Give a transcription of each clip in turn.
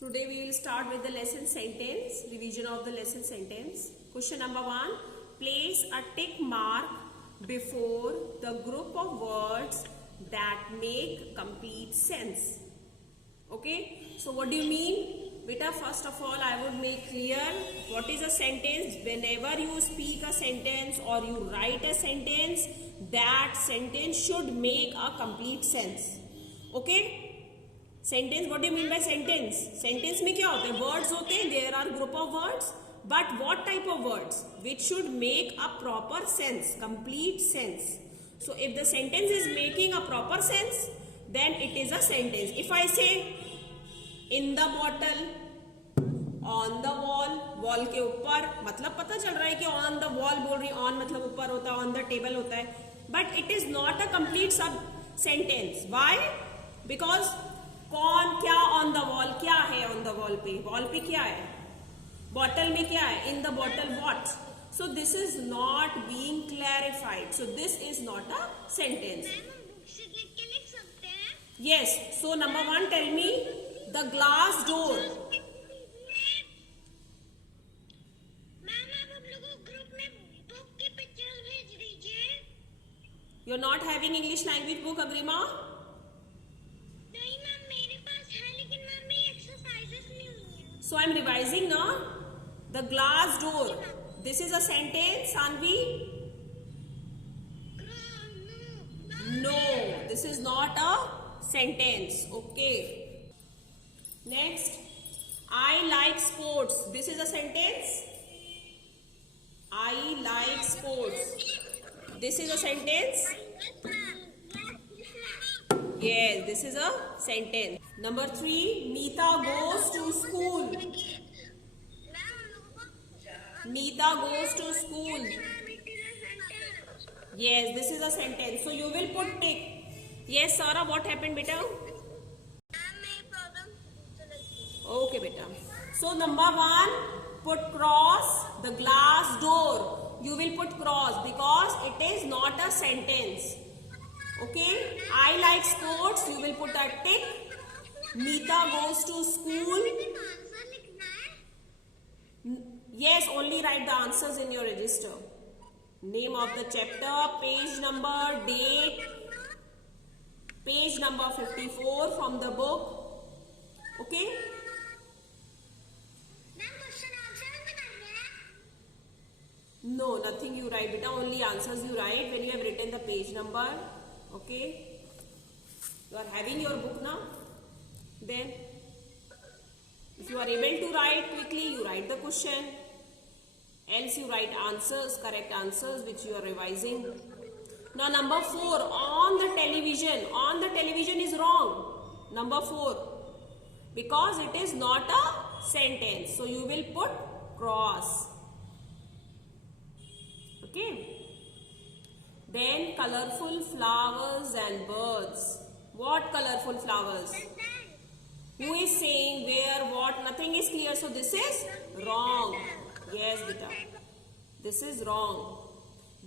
Today we will start with the lesson sentence, revision of the lesson sentence. Question number 1. Place a tick mark before the group of words that make complete sense. Okay, so what do you mean? Beta, first of all, I would make clear what is a sentence. Whenever you speak a sentence or you write a sentence, that sentence should make a complete sense. Okay? Sentence, what do you mean by sentence? Sentence में क्या होता है? Words होते हैं, there are group of words, but what type of words? Which should make a proper sense, complete sense. So if the sentence is making a proper sense, then it is a sentence. If I say in the bottle, on the wall, wall के ऊपर, मतलब पता चल रहा है कि on the wall बोल रही, ऑन मतलब ऊपर होता है, ऑन द टेबल होता है, but it is not a complete sub sentence. Why? Because कौन, क्या ऑन द वॉल, क्या है ऑन द वॉल पे? वॉल पे क्या है? बॉटल में क्या है? In the bottle what? So this is not being clarified. So this is not a sentence. Yes. So number 1, tell me the glass door. You are not having English language book, Agrima? So I am revising now. The glass door. This is a sentence, Sanvi? No, this is not a sentence. Okay. Next, I like sports. This is a sentence. I like sports. This is a sentence. Yes, this is a sentence. Number 3, Neeta goes to school. Neeta goes to school. Yes, this is a sentence. So you will put tick. Yes, Sarah, what happened, beta? Okay, beta. So number 1, put cross the glass door. You will put cross because it is not a sentence. Okay, I like sports. You will put a tick. Neeta goes to school. Yes, only write the answers in your register. Name of the chapter, page number, date, page number 54 from the book. Okay. No, nothing you write, beta. Only answers you write when you have written the page number. Okay, you are having your book now. Then if you are able to write quickly, you write the question, else you write answers, correct answers which you are revising. Now number 4, on the television. On the television is wrong. Number 4, because it is not a sentence, so you will put cross. Okay. Then colorful flowers and birds. What colorful flowers? Who is saying where, what? Nothing is clear. So this is wrong. Yes, beta. This is wrong.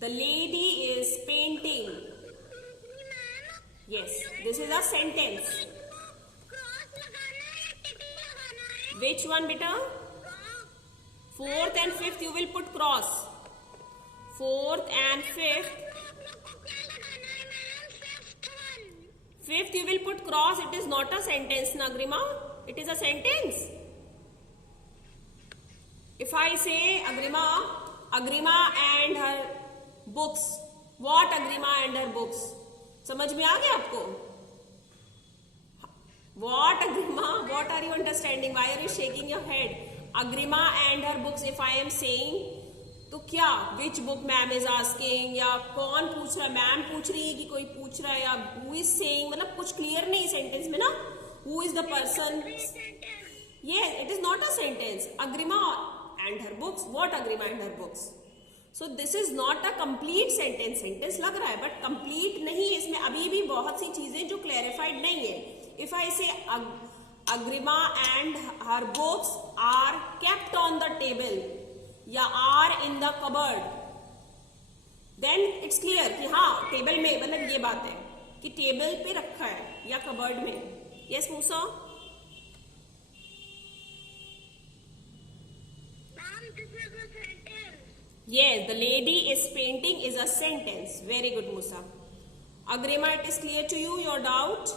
The lady is painting. Yes, this is a sentence. Which one, beta? 4th and 5th you will put cross. 4th and 5th. 5th you will put cross. It is not a sentence, Nagrima. It is a sentence. If I say Agrima and her books. What Agrima and her books? समझ में आ गया आपको? What Agrima? What are you understanding? Why are you shaking your head? Agrima and her books. If I am saying, तो क्या which book ma'am is asking, या कौन पूछ रहा है? मैम पूछ रही है कि कोई पूछ रहा है, या हु इज सेइंग, मतलब कुछ क्लियर नहीं सेंटेंस में ना. Who is the person? ये it is not a sentence. Agrima and her books. What Agrima and her books? So this is not a complete sentence. Sentence लग रहा है बट कंप्लीट नहीं है. इसमें अभी भी बहुत सी चीजें जो क्लैरिफाइड नहीं है. If I say Agrima and her books are kept on the table या are in the cupboard, then it's clear कि हाँ टेबल में, मतलब ये बात है कि टेबल पे रखा है या कबर्ड में. Yes Musa? Yes, the lady is painting is a sentence. Very good, Musa. Agrima, it is clear to you, your doubt?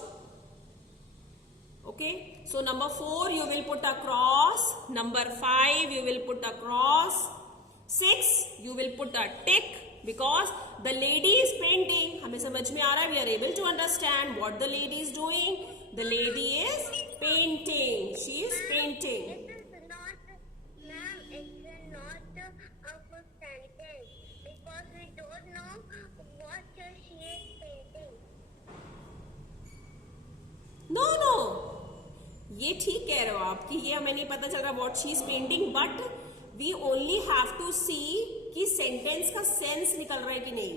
Okay. So number 4, you will put a cross. Number 5, you will put a cross. 6, you will put a tick because the lady is painting. हमें समझ में आ रहा है. We are able to understand what the lady is doing. The lady is painting. She is painting. No no, ये ठीक कह रहे हो आप कि ये हमें नहीं पता चल रहा what she is painting, but we only have to see कि सेंटेंस का सेंस निकल रहा है कि नहीं.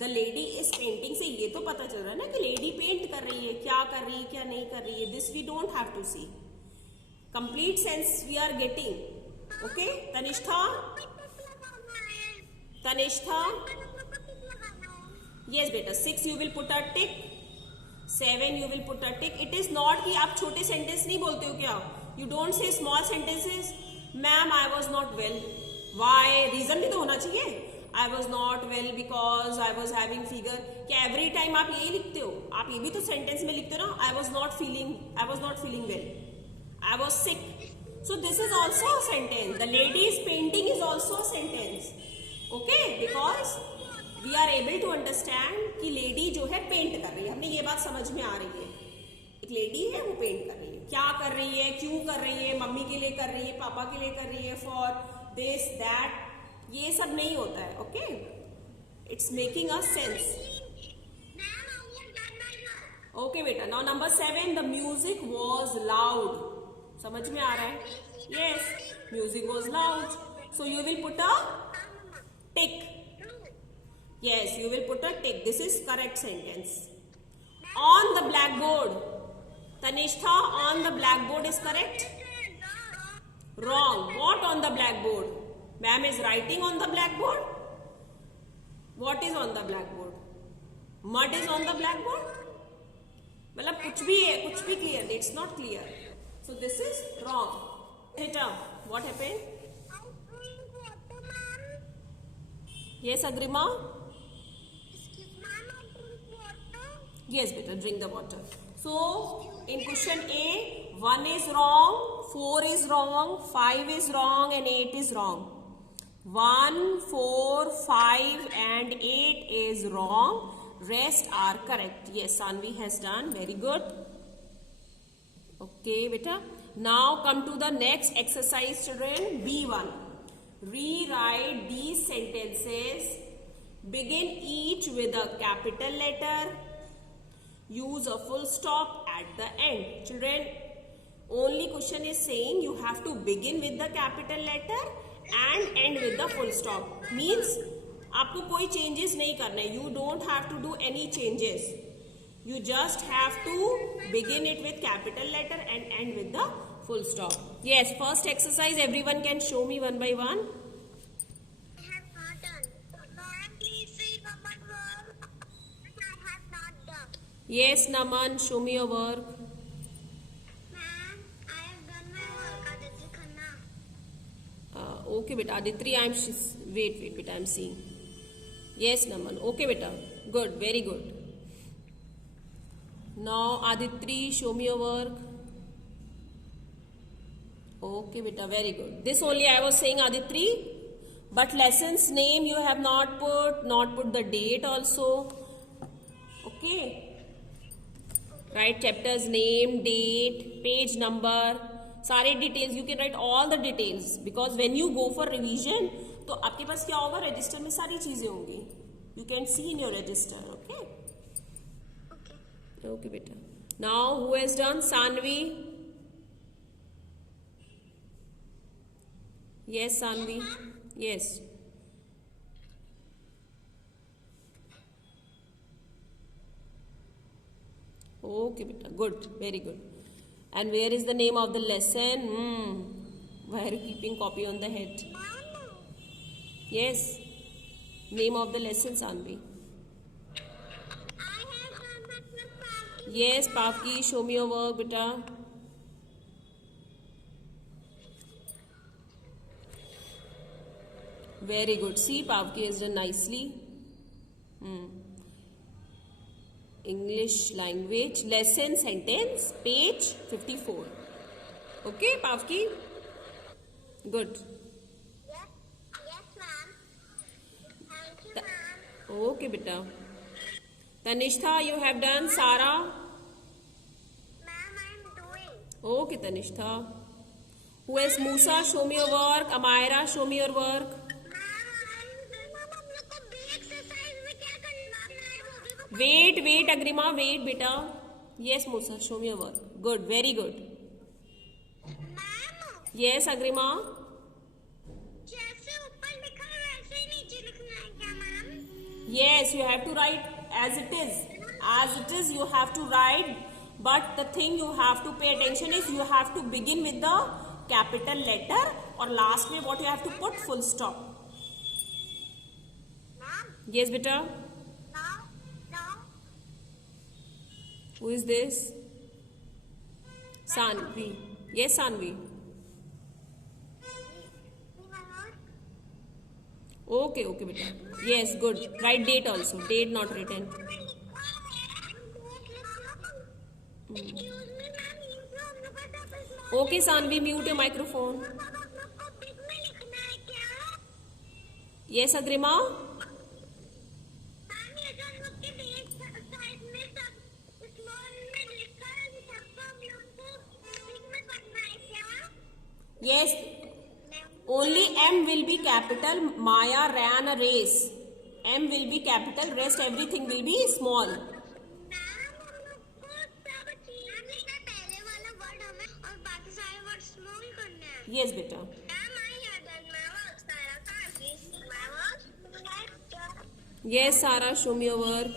द लेडी इज पेंटिंग से ये तो पता चल रहा है ना कि लेडी पेंट कर रही है, क्या कर रही है क्या नहीं कर रही है. This we don't have to see. Complete sense we are getting. Okay Tanishtha, Tanishtha. Yes बेटा. 6 you will put a tick. 7 you will put a tick. It is not कि आप छोटे सेंटेंस नहीं बोलते हो क्या. You don't say small sentences. Ma'am, I was not well. Why? Reason भी तो होना चाहिए. I was not well because I was having fever. क्या every time आप यही लिखते हो? आप ये भी तो सेंटेंस में लिखते हो ना. I was not feeling well. I was sick. So this is also a sentence. The lady is painting is also a sentence. Okay? Because we are able to understand कि लेडी जो है paint कर रही है. हमने ये बात समझ में आ रही है. एक लेडी है वो पेंट कर रही है. क्या कर रही है, क्यों कर रही है, मम्मी के लिए कर रही है, पापा के लिए कर रही है, फॉर दिस दैट, ये सब नहीं होता है. Okay, it's making a sense. Okay बेटा. Now number 7, the music was loud. समझ में आ रहा है? Yes, music was loud. So you will put a tick. Yes, you will put a tick. This is correct sentence. On the blackboard. Tanishtha, on the blackboard is correct? Wrong. What on the blackboard? Ma'am is writing on the blackboard. What is on the blackboard? Mud is on the blackboard? मतलब कुछ भी है, कुछ भी clear. It's not clear. So this is wrong. Hita, what happened? Yes, Agrima? Yes, beta, drink the water. So, in question A, 1 is wrong, 4 is wrong, 5 is wrong and 8 is wrong. 1, 4, 5 and 8 is wrong. Rest are correct. Yes, Sanvi has done. Very good. Okay, beta. Now come to the next exercise, children. B1. Rewrite these sentences. Begin each with a capital letter. Use a full stop at the end. Children, only question is saying you have to begin with the capital letter and end with the full stop. Means आपको कोई changes नहीं करना है. You don't have to do any changes. You just have to begin it with capital letter and end with the full stop. Yes, first exercise everyone can show me one by one. Yes, Naman, show me your work. Ma'am, I have done my work. Aditri Khanna. Okay, beta. Aditri, wait, beta. I'm seeing. Yes, Naman. Okay, beta. Good, very good. Now, Aditri, show me your work. Okay, beta. Very good. This only I was saying, Aditri. But lesson's name you have not put the date also. Okay. Write chapter's name, date, page number, सारे details. You can write all the details because when you go for revision, तो आपके पास क्या होगा? Register में सारी चीजें होंगी. You can see in your register. Okay? Okay, बेटा. Now who has done? Sanvi. Yes, Sanvi. Yes. Okay, beta. Good. Very good. And where is the name of the lesson? Why are you keeping copy on the head? Yes. Name of the lesson, Sanvi. Yes, Pavki. Show me your work, beta. Very good. See, Pavki has done nicely. English language lesson sentence page 54. Okay, Pavki? Good. Yes, yes, ma'am. Thank you, ma'am. Okay, beta. Tanishtha, you have done. Sarah? Ma'am, I'm doing. Okay, Tanishtha. Who is Musa? Show me your work. Amaira, show me your work. Ma'am हम लोग को be exercise में क्या करना है वो भी बता- Wait, Agrima, wait, beta. Yes, Musa, show me your work. Good, very good. Ma'am Yes, Agrima. जैसे ऊपर लिखा है वैसे ही नीचे लिखना है क्या ma'am? Yes, you have to write as it is. As it is, you have to write. But the thing you have to pay attention is you have to begin with the capital letter or last में what you have to put full stop. Ma'am Yes, beta. now Who is this? Sanvi. Yes, Sanvi. Okay, beta. Yes, good. Write date also. Date not written. Excuse me ma'am ये जो हम लोग का सब small Okay, Sanvi, mute your microphone. आप लोग को big में लिखना है क्या? Yes, Agrima. मैम ये जो हम लोग के पेज साइड में सब स्मॉल में लिखा है सबको हम लोग को बिग में करना है क्या? Yes, only M will be capital. Maya ran a race. M will be capital. Rest everything will be small. Ma'am हम लोग को सब चीज का पहले वाला वर्ड हमें और बाकी सारे वर्ड स्मॉल करने हैं। Yes, beta. Ma'am I have done my work सारा का my work Yes, Sarah, show me your work.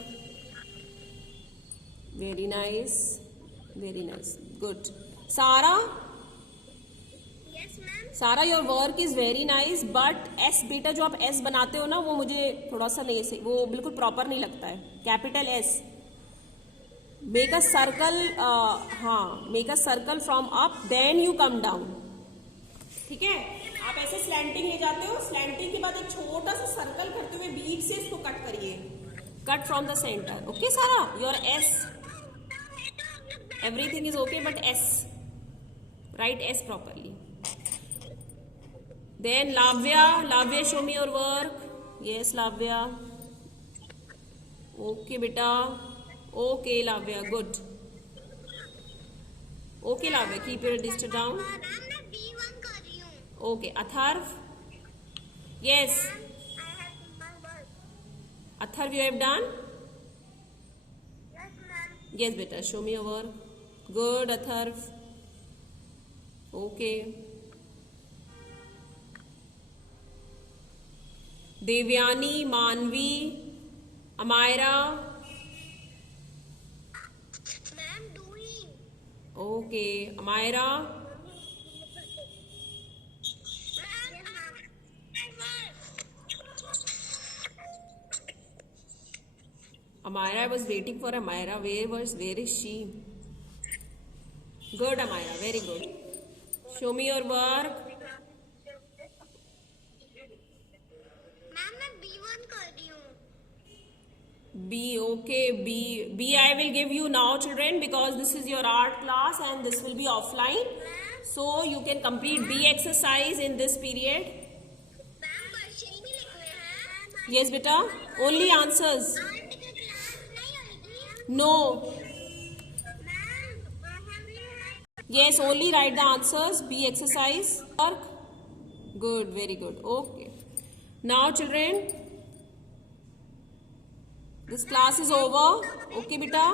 Very nice. Very nice. Good. Sarah, yes ma'am Sarah, your work is very nice, but S बेटा जो आप S बनाते हो ना वो मुझे थोड़ा सा नहीं से वो बिल्कुल प्रॉपर नहीं लगता है. Capital S. Make a circle. हाँ, make a circle from up, then you come down. ठीक है? आप ऐसे स्लैंटिंग ले जाते हो. स्लैंटिंग के बाद एक छोटा सा सर्कल करते हुए बीच से इसको कट करिए. Cut from the center. Okay, Sarah? Your S. Everything is okay, but S. Write S properly. Then Lavya, show me your work. Yes, Lavya. Okay, beta. Okay, Lavya, good. Okay, Lavya, keep your register down. Ma'am मैं B1 कर रही हूँ। Okay, Atharv. Yes, I have my work। Atharv, you have done. Yes ma'am. Yes, beta, show me your work. Good, Atharv. Okay. Devyani, Manvi, Amaira. Ma'am doing। Okay, Amaira. Amaira, I was waiting for Amaira. Where is she? Good, Amaira, very good. Show me your work. Ma'am मैं B1 कर रही हूँ। B, okay, B I will give you now, children, because this is your art class and this will be offline. So you can complete B exercise in this period. Ma'am question भी लिखने हैं। Yes, beta. Only answers. Art की class नहीं होगी। No. Ma'am हमें Yes, only write the answers. B exercise. Work. Good, very good. Okay. Now, children, this class is over. Okay, beta.